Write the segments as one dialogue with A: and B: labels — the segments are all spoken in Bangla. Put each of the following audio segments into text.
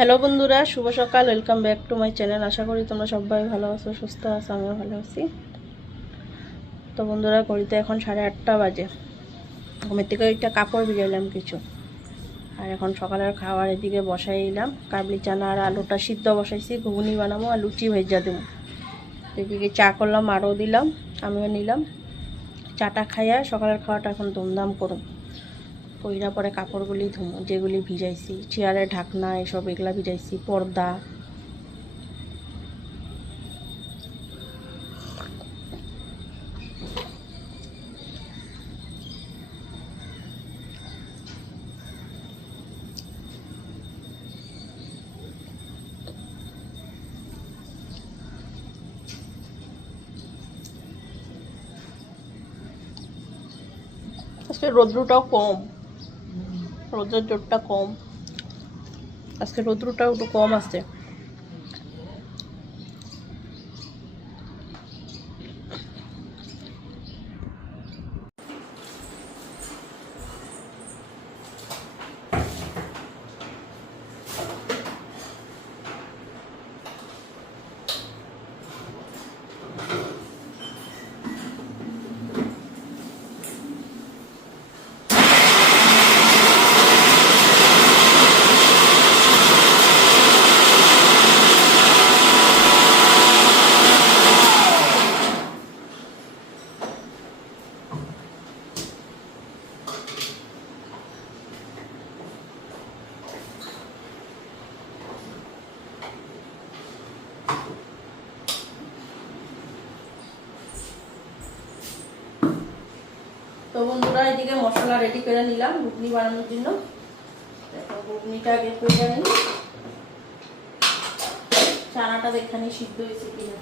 A: হ্যালো বন্ধুরা, শুভ সকাল welcome back to my channel আশা করি তোমরা সবাই ভালো আছো, সুস্থ আছো, আমিও ভালো আছি। তো বন্ধুরা, ঘড়িতে এখন সাড়ে আটটা বাজে। ঘুমের থেকে একটা কাপড় ভিজাইলাম কিছু। আর এখন সকালের খাবার এদিকে বসাই এলাম কাবলি চানা আর আলুটা সিদ্ধ বসাইছি, ঘুগনি বানাবো আর লুচি ভেজা দেবো। এদিকে চা করলাম, আরও দিলাম, আমিও নিলাম। চাটা খাইয়া সকালের খাওয়াটা এখন ধুমধাম করুন কইরা পরে কাপড়গুলি ধুমো, যেগুলি ভিজাইছি, চেয়ারের ঢাকনা, এসব এগুলা ভিজাইছি, পর্দা। আজকে রৌদ্রটাও কম। রোদের জোরটা কম। আজকে রৌদ্রটাও একটু কম আছে তো বন্ধুরা এদিকে মশলা রেডি করে নিলাম, ঘুগনি বানানোর জন্য। ঘুগনিটা আগে করে নিই। চানাটা দেখানি সিদ্ধ হয়েছে কিনা।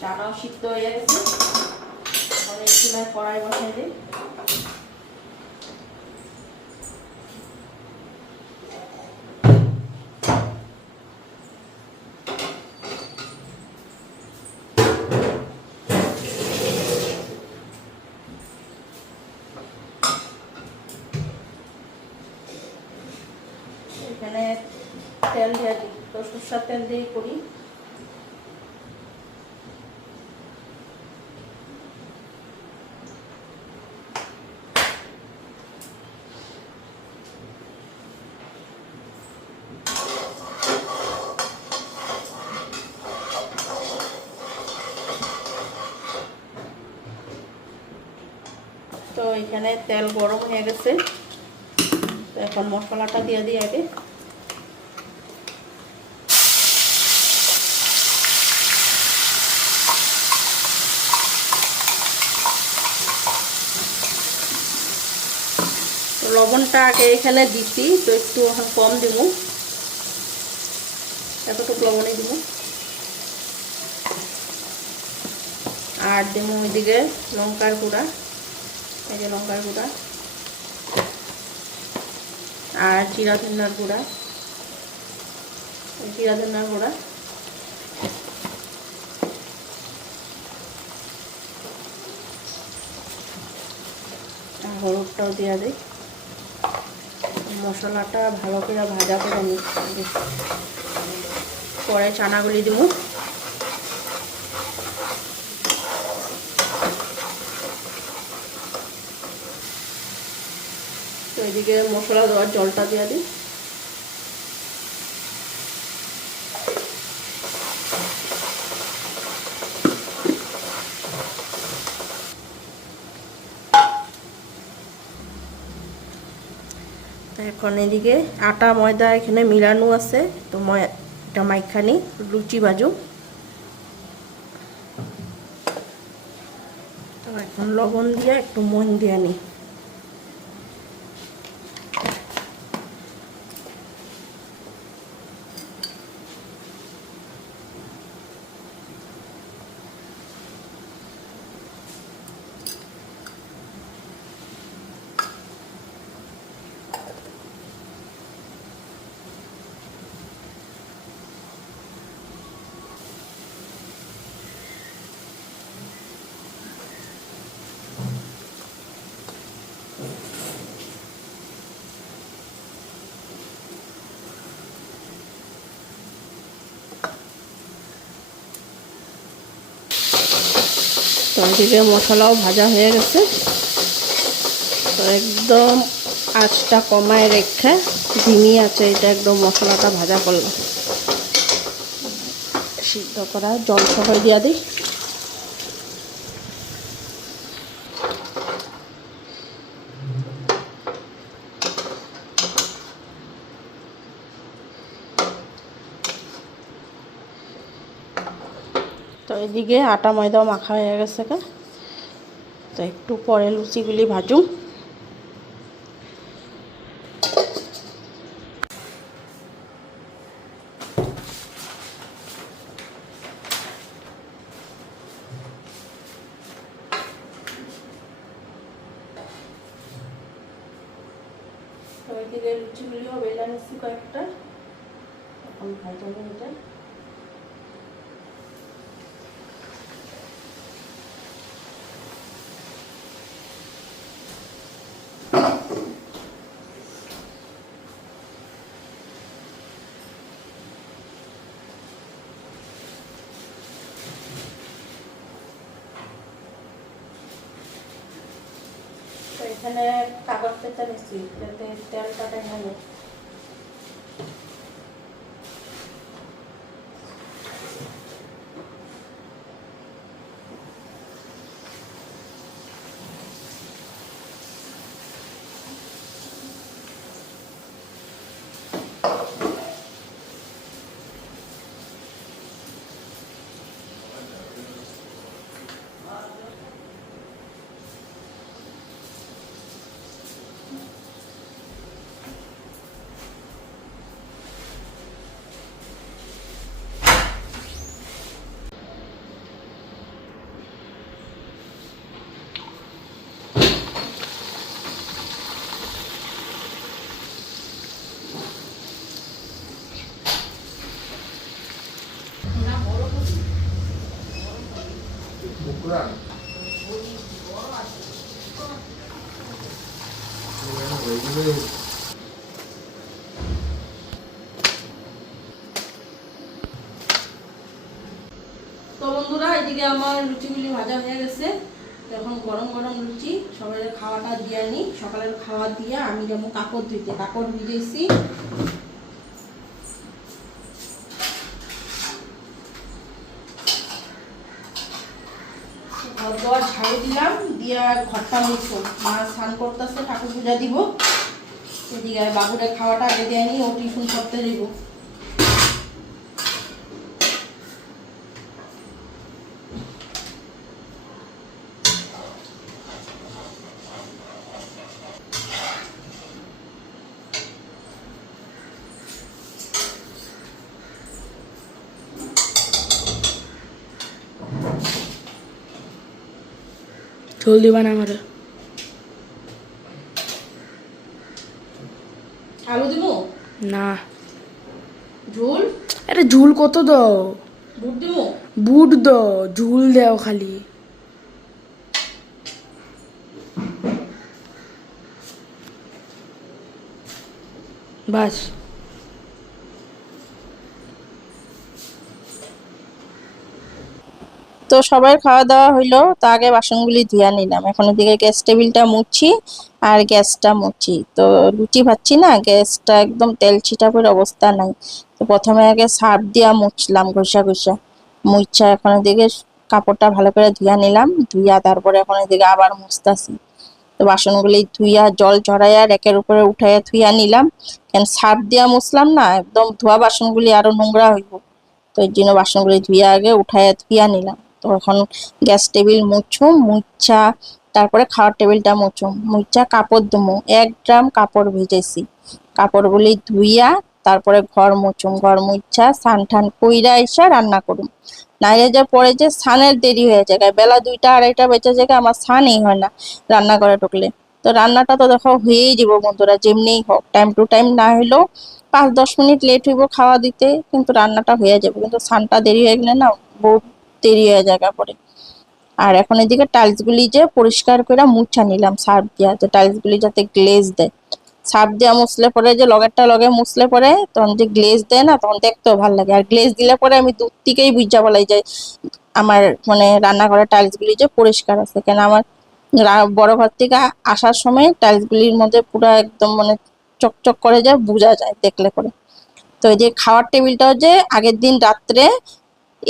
A: চানাও সিদ্ধ হয়ে গেছে। কড়াই বসাই দিই। এখানে তেল দিয়ে দিই, তো সরষার তেল দিয়ে করি। তো এখানে তেল গরম হয়ে গেছে। এখন মশলাটা দিয়ে দিই আগে তো লবণটা আগে এখানে দিচ্ছি, তো একটু কম দিব। এতটুকু লবণই দিব। আর দেব ওইদিকে লঙ্কার গুঁড়া, এই যে লঙ্কার গুঁড়া। আর জিরা ধন্যার গুঁড়া জিরা ধন্যার গুঁড়া। হলুদটাও দেওয়া দিই মশলাটা ভালো করে ভাজা করে নিচ্ছি। পরে চানাগুলি দেব। তো এদিকে মশলা দেওয়ার জলটা দিয়ে দিই। এখন এদিকে আটা, ময়দা এখানে মিলানো আছে। তো এটা মাইখানি লুচি বাজু তো এখন লবণ দিয়ে একটু মন দিয়ে নিই তো এদিকে মশলাও ভাজা হয়ে গেছে। তো একদম আঁচটা কমায় রেখে ধিমি আছে, এটা একদম মশলাটা ভাজা করলাম। সিদ্ধ করা জল সবাই দিয়া দিই। এদিকে আটা ময়দাও মাখা হয়ে গেছে তো একটু পরে লুচিগুলি ভাজুম। তো এদিকে লুচিগুলিও বেলা নিচ্ছি কয়েকটা। এখন ভাজাবো এটা তো এখানে কাগজ পেতে নিচ্ছি যাতে তেলটা দেখা Thank
B: Bukuran.
A: তো বন্ধুরা, এদিকে আমার লুচিগুলি ভাজা হয়ে গেছে। এখন গরম গরম লুচি সবাই খাওয়াটা দিয়ে নি সকালের খাওয়া দিয়ে আমি যেমন কাপড় ধুইতে, কাপড় ভিজেছি। ঘর ঝাড়ু দিলাম, দিয়ে ঘরটা মুছবো। মা স্নান করতে করতেছে, ঠাকুর পূজা দিব। এদিকে বাবুরে খাওয়াটা আগে দিয়ে নি ও টিফিন করতে দিব।
C: ঝোল দিবা না আমারে।
A: আলু দিব?
C: না।
A: ঝোল
C: আরে ঝুল কত দাও?
A: বুট দিব?
C: বুট দাও ঝুল দাও খালি। বাস।
A: তো সবার খাওয়া দাওয়া হইল, তো আগে বাসনগুলি ধুয়া নিলাম। এখন এদিকে গ্যাস টেবিলটা মুছছি আর গ্যাসটা মুছি। তো লুচি ভাজছি না, গ্যাসটা একদম তেল ছিটাপের অবস্থা নাই। তো প্রথমে আগে সার্ফ দিয়া মুছলাম ঘষা ঘষা। মুছা এখন এদিকে কাপড়টা ভালো করে ধুয়া নিলাম ধুইয়া তারপরে এখন এদিকে আবার মুছতাছি। তো বাসনগুলি ধুইয়া, জল ঝরাইয়া রেকের উপরে উঠাইয়া ধুইয়া নিলাম। কেন সার্ফ দিয়া মুছলাম না, একদম ধোয়া বাসনগুলি আরও নোংরা হইব। তো এর জন্য বাসনগুলি ধুইয়া আগে উঠাইয়া ধুইয়া নিলাম। তো এখন গ্যাস টেবিল মুছো মুচ্ছা তারপরে খাওয়ার টেবিলটা মুছো। মুচ্ছা কাপড় দুমু এক ড্রাম কাপড় ভিজেছি। কাপড়গুলি ধুইয়া তারপরে ঘর মুছুম ঘর মুচ্ছা সান ঠান কইরা এসে রান্না করুম। নাইলে যে পরে যে সানের দেরি হয়ে যায়। বেলা দুইটা, আড়াইটা বেঁচে যায় আমার সানই হয় না রান্না করে ঢুকলে। তো রান্নাটা তো দেখো হয়েই যাব বন্ধুরা, যেমনিই হোক। টাইম টু টাইম না হলেও পাঁচ দশ মিনিট লেট হইব খাওয়া দিতে, কিন্তু রান্নাটা হয়ে যাবে। কিন্তু সানটা দেরি হয়ে গেলে না, বহুত দেরি হয়ে জায়গা পড়ে আর এখন এদিকে টাইলস গুলি যে পরিষ্কার করে মুছা নিলাম, সার্ফ দিয়া টাইলস গুলি যাতে গ্লেজ দেয়। সার্ফ দিয়া মুছলে পরে যে লগেরটা লগে মুছলে পরে তখন যে গ্লেজ দেয় না, তখন দেখতেও ভালো লাগে। আর গ্লেজ দিলে পরে আমি দূর থেকেই বুঝা বলাই যায়, আমার মানে রান্নাঘরের টাইলসগুলি যে পরিষ্কার আছে। কেন আমার বড় ঘর থেকে আসার সময় টাইলসগুলির মধ্যে পুরো একদম মানে চকচক করে যায়, বোঝা যায় দেখলে পরে। তো এই যে খাওয়ার টেবিলটাও যে আগের দিন রাত্রে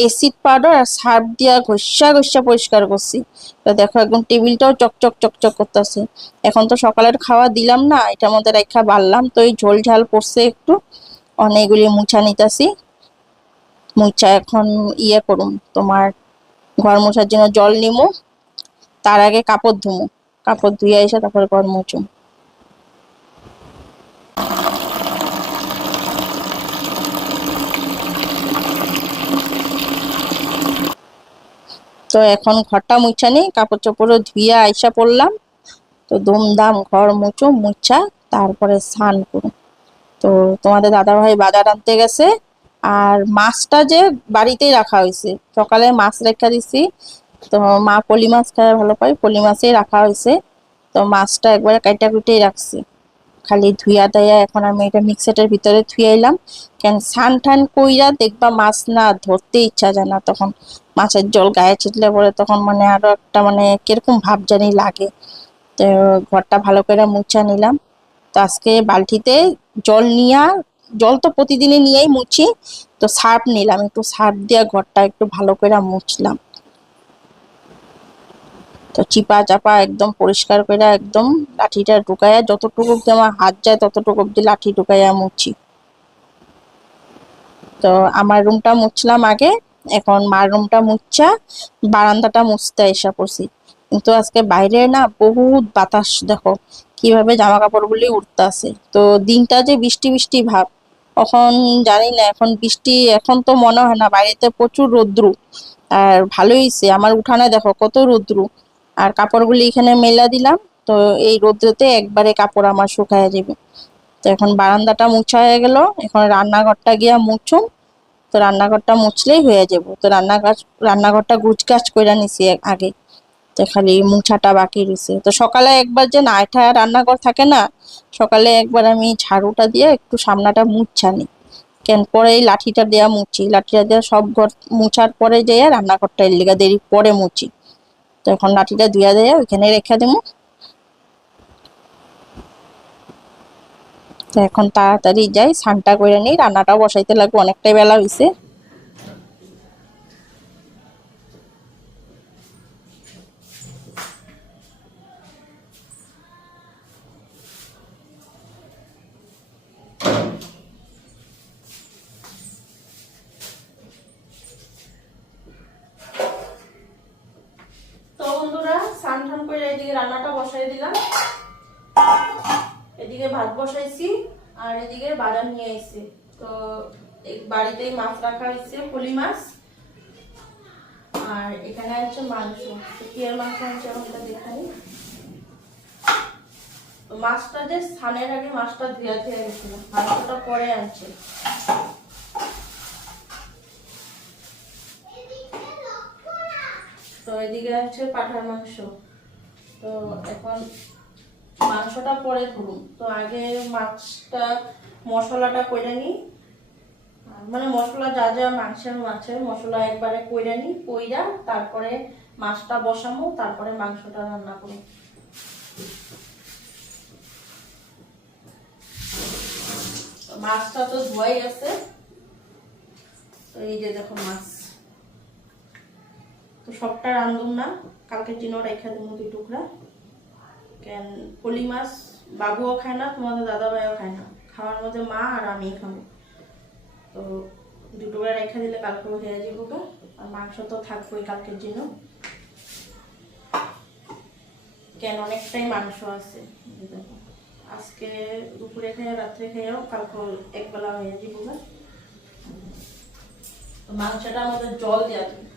A: এসিড পাউডার আর সার্ফ দিয়া ঘষা ঘষা পরিষ্কার করছি। তো দেখো একদম টেবিলটাও চকচক চকচক করতেছে। এখন তো সকালের খাওয়া দিলাম না, এটার মধ্যে রেখা বাড়লাম, তো এই ঝোল ঝাল পড়ছে একটু। অনেকগুলি মুছা নিতেছি। মুছা এখন ইয়ে করুম, তোমার ঘর মোছার জন্য জল নিমু, তার আগে কাপড় ধুমু। কাপড় ধুয়ে এসে তারপরে ঘর মুছুম। তো এখন ঘরটা মুছা নেই কাপড় চোপড়ও ধুইয়া আইসা পড়লাম। তো ধুমধাম ঘর মুছো, মুছা, তারপরে স্নান করুম তো তোমাদের দাদাভাই বাজার আনতে গেছে, আর মাছটা যে বাড়িতেই রাখা হয়েছে। সকালে মাছ রেখা দিছি, তো মা পলি মাছ খায় ভালো পাই পলি মাছেই রাখা হয়েছে। তো মাছটা একবারে কাইটা কুটেই রাখছি। খালি ধুইয়া দেয়া এখন আমি এটা মিক্সারের ভিতরে ধুইয়াইলাম কেন সান টান কইরা দেখবা মাছ না ধরতে ইচ্ছা যায় না তখন। মাছের জল গায়ে ছিটলে পরে তখন মানে আরও একটা মানে কীরকম ভাব জানি লাগে। তো ঘরটা ভালো করে মুছা নিলাম। তো আজকে বালতিতে জল নিয়া, জল তো প্রতিদিনই নিয়েই মুছি, তো সার্ফ নিলাম। একটু সার্ফ দিয়ে ঘরটা একটু ভালো করে মুছলাম। তো চিপা চাপা একদম পরিষ্কার করে একদম লাঠিটা ঢুকাইয়া যতটুকু আমার হাত যায় ততটুকু অব্দি লাঠি ঢুকাইয়া মুছি। তো আমার রুমটা মুছলাম আগে। এখন মার রুমটা মুচ্ছা, বারান্দাটা মুছতে এসে পড়ছি। কিন্তু আজকে বাইরে না বহুত বাতাস, দেখো কীভাবে জামা কাপড়গুলি উঠতেছে তো দিনটা যে বৃষ্টি বৃষ্টি ভাব, এখন জানি না, এখন বৃষ্টি, এখন তো মনে হয় না, বাইরেতে প্রচুর রৌদ্রু। আর ভালোই হয়েছে আমার উঠানে দেখো কত রৌদ্রু। আর কাপড়গুলি এখানে মেলা দিলাম, তো এই রৌদ্রতে একবারে কাপড় আমার শুকায় যাবে। তো এখন বারান্দাটা মুছা হয়ে গেল, এখন রান্নাঘরটা গিয়া মুছুম। তো রান্নাঘরটা মুছলেই হয়ে যাব। তো রান্নাঘর রান্নাঘরটা গুছগাছ করে নিছি আগে। তো খালি মুছাটা বাকি রয়েছে তো সকালে একবার যে নাইটা রান্নাঘর থাকে না, সকালে একবার আমি ঝাড়ুটা দিয়ে একটু সামনাটা মুছা নিই কেন পরে এই লাঠিটা দেওয়া মুছি। লাঠিটা দেওয়া সব ঘর মুছার পরে যেয়ে রান্নাঘরটা এর লিগা দেরি পরে মুছি। তো এখন লাঠিটা ধুয়া দেয়া ওইখানে রেখে দেবো। এখন তাড়াতাড়ি যাই স্নানটা করে নিই রান্নাটাও বসাইতে লাগবে অনেকটাই বেলা হয়েছে তো বন্ধুরা স্নান টান করে এদিকে রান্নাটা বসাই দিলাম এদিকে ভাত বসাইছি আর এদিকে বাজার নিয়ে এসেছি তো বাড়িতেই মাছ রাখা হয়েছে পলি মাছ। আর এখানে আছে মাংস। তো কি এর মাংস আনছে আমি এটা দেখাই। তো মাছটা যে স্থানের আগে মাছটা ধুয়া ধুয়ে গেছিল, মাংসটা পরে আনছে। তো এদিকে আছে পাঠার মাংস। তো এখন মাংসটা পরে ধরুন। তো আগে মাছটা, মশলাটা কইরা নিই মানে মশলা যা যা মাংসের মাছের মশলা একবারে কইরা নিই কইরা তারপরে মাছটা বসামো, তারপরে মাংসটা রান্না করি মাছটা তো ধোয়াই আছে তো এই যে দেখো মাছ। তো সবটা রান্ধুম না, কালকে চিনো রেখে দেবো দুই টুকরা। কেন? পলি মাছ বাবুও খায় না, তোমাদের দাদা ভাইও খায় না। খাওয়ার মধ্যে মা আর আমি খাব। তো দুটো করে রেখে দিলে কালকে হয়ে যাব গো। আর মাংস তো থাকবোই কালকের জন্য। কেন? অনেকটাই মাংস আছে। আজকে দুপুরে খেয়ে, রাত্রে খেয়েও কালকে একবেলা হয়ে যাব। তো মাংসটা আমাদের জল দেওয়া যাবে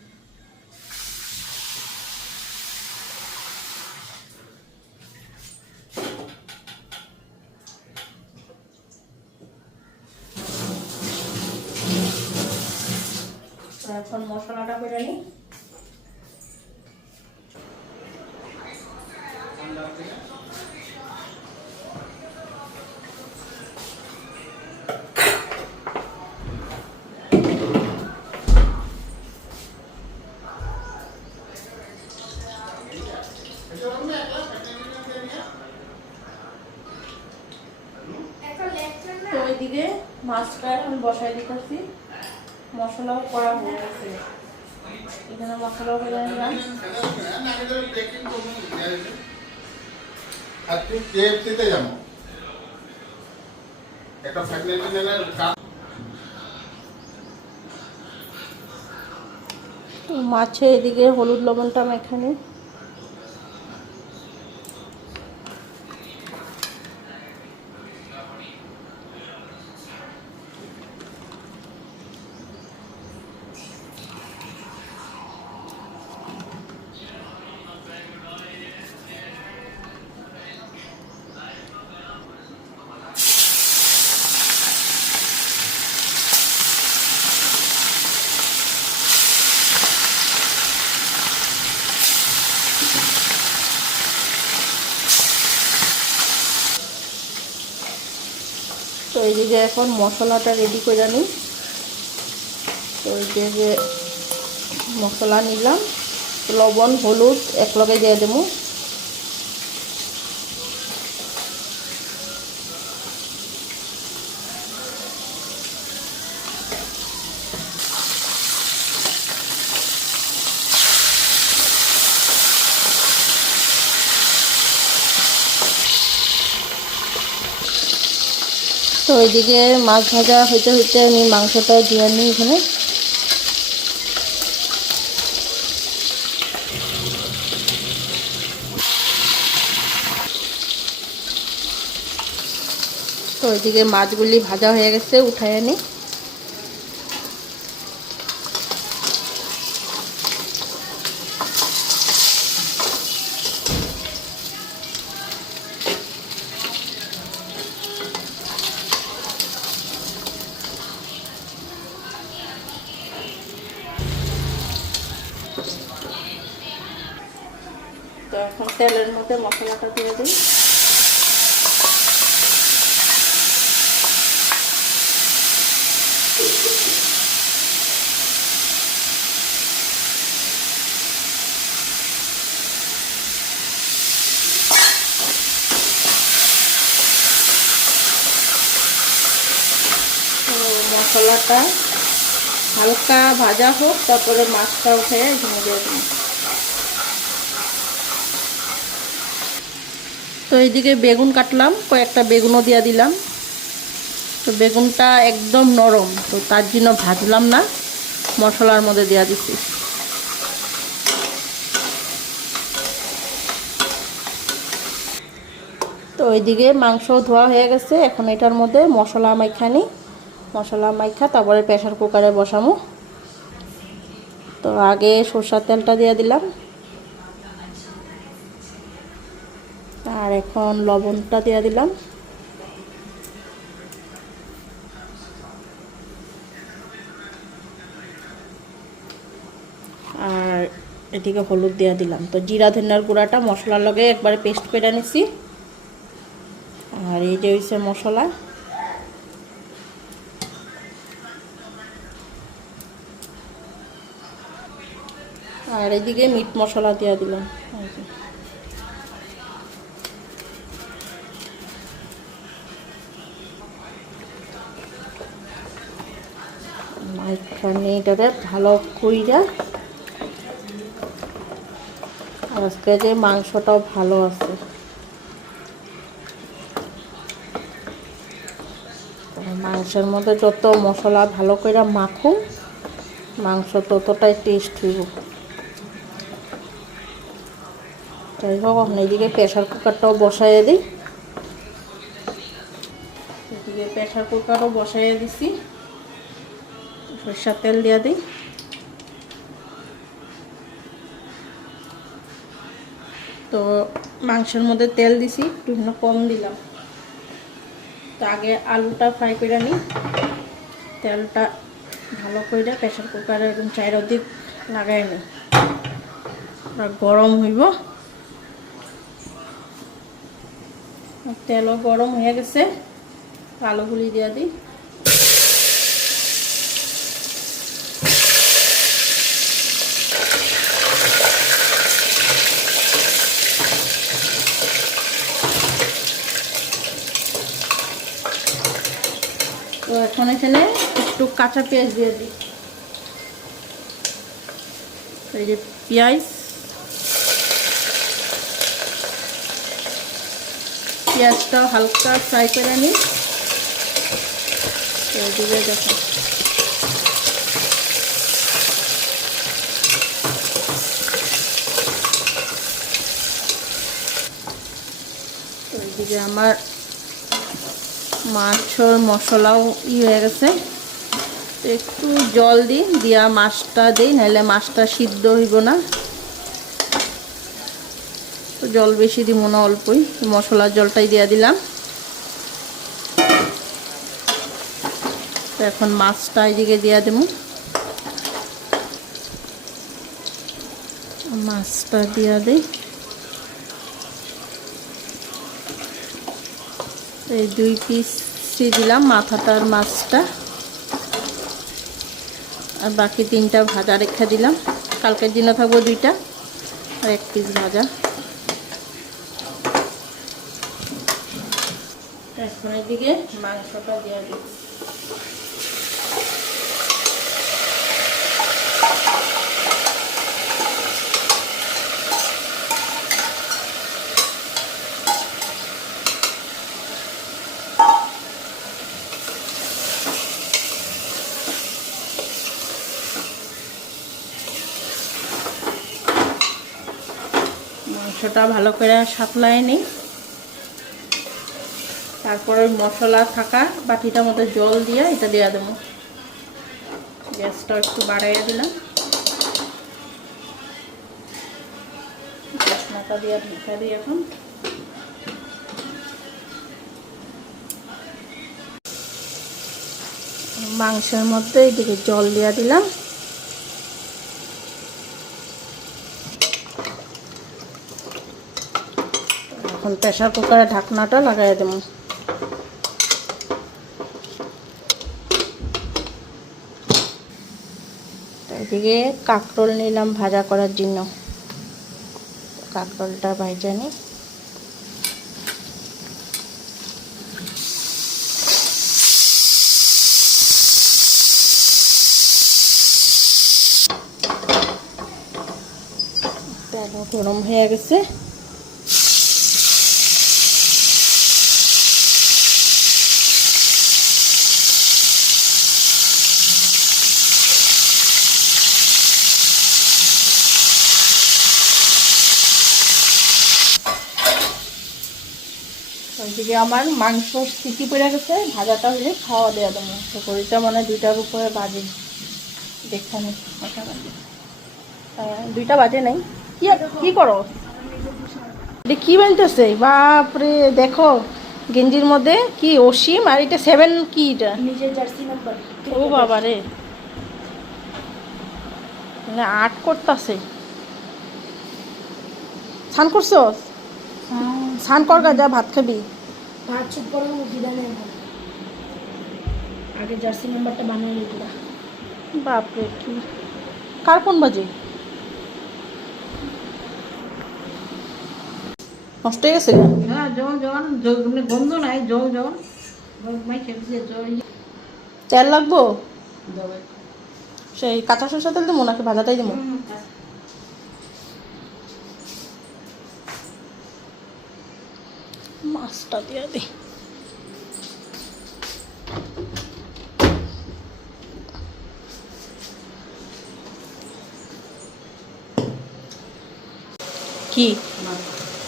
A: তো এখন মশলাটা করে নিই তো এদিকে মাছটা এখন বসাই দিতেছি। মশলাও করা হয়ে গেছে। এখানে মশলাও করে নিলাম।
B: আর তুই কেএফসিতে যাব একটা ফ্যামিলি নিলে কাজ
A: মাছে এদিকে হলুদ লবণটা মেখানি এইদিকে এখন মশলাটা রেডি করে নিই তো এই যে যে মশলা নিলাম, লবণ, হলুদ একলগে দিয়ে দেবো। ওইদিকে মাছ ভাজা হইতে হইতে আমি মাংসটা দিয়ে নিই এখানে। তো ওইদিকে মাছগুলি ভাজা হয়ে গেছে উঠাই নিই তো এখন তেলের মধ্যে মশলাটা দিয়ে দিই তো মশলাটা হালকা ভাজা হোক, তারপরে মাছটা উঠে দিয়ে দিই তো এইদিকে বেগুন কাটলাম, কয়েকটা বেগুনও দিয়ে দিলাম। তো বেগুনটা একদম নরম, তো তার জন্য ভাজলাম না, মশলার মধ্যে দেওয়া দিচ্ছি তো ওইদিকে মাংস ধোয়া হয়ে গেছে, এখন এটার মধ্যে মশলা মাইখা নিই মশলা মাইখা, তারপরে প্রেশার কুকারে বসামো। তো আগে সরষার তেলটা দিয়ে দিলাম। আর এখন লবণটা দিয়ে দিলাম। আর এদিকে হলুদ দিয়ে দিলাম। তো জিরা ধনিয়ার গুঁড়াটা মশলার লগে একবারে পেস্ট করে নিছি। আর এই যে হয়েছে মশলা। আর এদিকে মিট মশলা দিয়ে দিলাম। মাইখানে এটাতে ভালো কইরা আজকে যে মাংসটাও ভালো আছে মাংসের মধ্যে যত মশলা ভালো করে মাখো মাংস ততটাই টেস্ট হইব যাই হোক এখন এদিকে প্রেশার কুকারটাও বসাইয়ে দিই। এদিকে প্রেশার কুকারও বসাইয়ে দিছি। সরষার তেল দিয়ে দিই। তো মাংসের মধ্যে তেল দিছি, একটু কম দিলাম। তো আগে আলুটা ফ্রাই করে নিই। তেলটা ভালো করে প্রেশার কুকারে একদম চারিদিক লাগাই নিই। গরম হইব আর তেলও গরম হয়ে গেছে। আলুগুলি দিয়ে দিই তো এখন এখানে একটু কাঁচা পেঁয়াজ দিয়ে দিই এই যে পেঁয়াজ। পেঁয়াজটা হালকা ফ্রাই করে নিই এদিকে দেখো। এদিকে আমার মাছর মশলাও ই হয়ে গেছে। একটু জল দিই, দিয়া মাছটা দিই, নাহলে মাছটা সিদ্ধ হইব না। জল বেশি দিব না অল্পই। মশলার জলটাই দিয়ে দিলাম। এখন মাছটা এদিকে দিয়া দেবো। মাছটা দিয়া দিই। এই দুই পিস দিলাম মাথাটার মাছটা। আর বাকি তিনটা ভাজা রেখে দিলাম। কালকের দিনে থাকব দুইটা। আর এক পিস ভাজা। এখন এদিকে মাংসটা দিয়ে দিই। মাংসটা ভালো করে সাতলায় নিই। তারপরে মশলা থাকা বাটিটার মধ্যে জল দিয়ে এটা দেওয়া দেবো। গ্যাসটা একটু বাড়াইয়া দিলাম। দিই এখন। মাংসের মধ্যে এদিকে জল দিয়ে দিলাম। এখন প্রেশার কুকারে ঢাকনাটা লাগাই দেবো। এদিকে কাঁকরোল নিলাম ভাজা করার জন্য। কাঁকরোলটা ভাইজা নি গরম হয়ে গেছে ওইদিকে আমার মাংস সিটি পড়ে গেছে ভাজাটা হলে খাওয়া দেওয়া দেবো তো কড়িটা মানে দুইটার উপরে বাজে। দেখানি দুইটা বাজে নাই। কি কি করো? কি বানতেছে বাপরে দেখো গেঞ্জির মধ্যে কি অসীম আর এটা সেভেন কি এটা? ও বাবা রে আট করতাছে। স্নান করছ? স্নান কর গা, যা ভাত খাবি।
C: চুপ করে বিধানে আগে জার্সি নাম্বারটা বানিয়ে নিতে
A: বাপরে কি? কার কোন বাজে? নষ্ট হয়ে গেছে?
D: হ্যাঁ জল জল জল মানে গন্ধ নাই জল জল।
A: তেল লাগবো? সেই কাঁচা সরষা তেল দেবো নাকি ভাজাটাই দেবো? মাছটা দিয়ে দিই কি?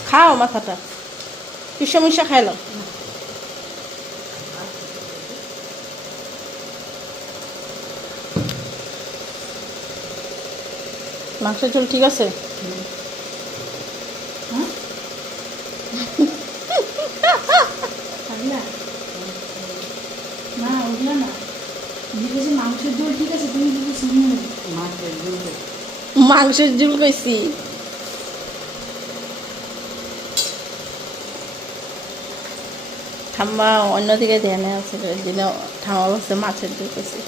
A: খাও মাথাটা। পিসা মিশা খাইলো মাংসের ঝোল ঠিক আছে
C: না না ওগুলো না জিজ্ঞেস মাংসের ঝোল ঠিক আছে তুমি জিজ্ঞেস
D: মাছের দুধ
A: মাংসের ঝুল কইছি ঠাম্মা অন্যদিকে ধ্যানে আছে যেন ঠাম্মা বলছে মাছের ঝুল কইছি